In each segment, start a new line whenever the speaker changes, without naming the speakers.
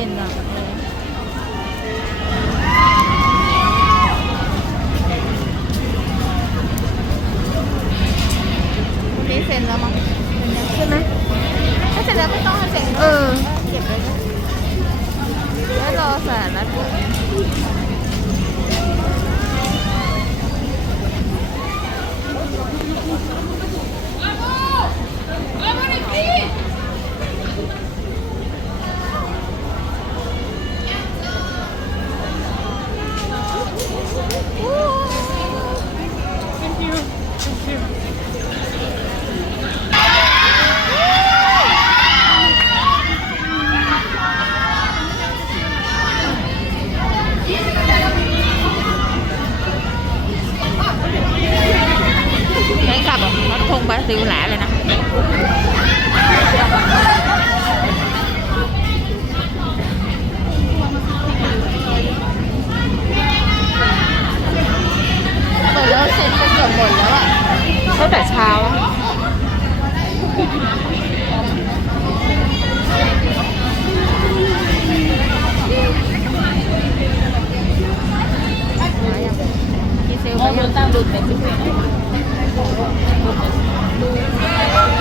ย็นอะนี่เสร็จแล้วมั้งใช่ไหมถ้าเสร็จแล้วไม่ต้องเสร็จ
เอเก็บไว้
แล้วรอสารัด tiêu lạ rồi nè. Có tại sao á. Hãy subscribe cho kênh Ghiền Mì Gõ Để không bỏ lỡ những video hấp dẫn Vamos!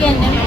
chicken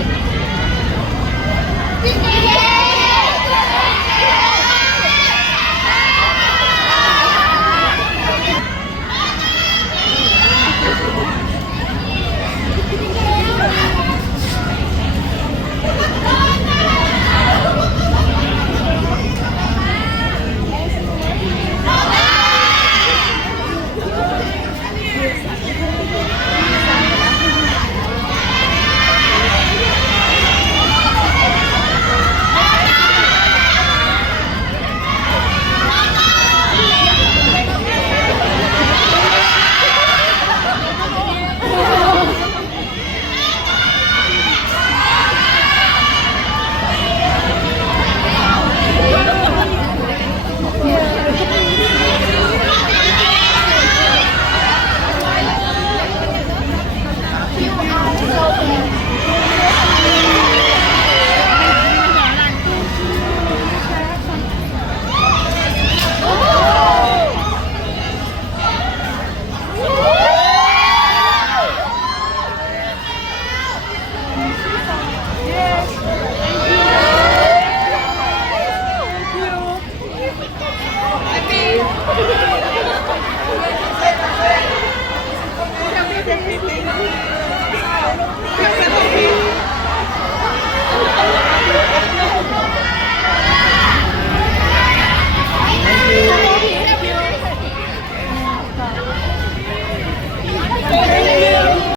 Thank you.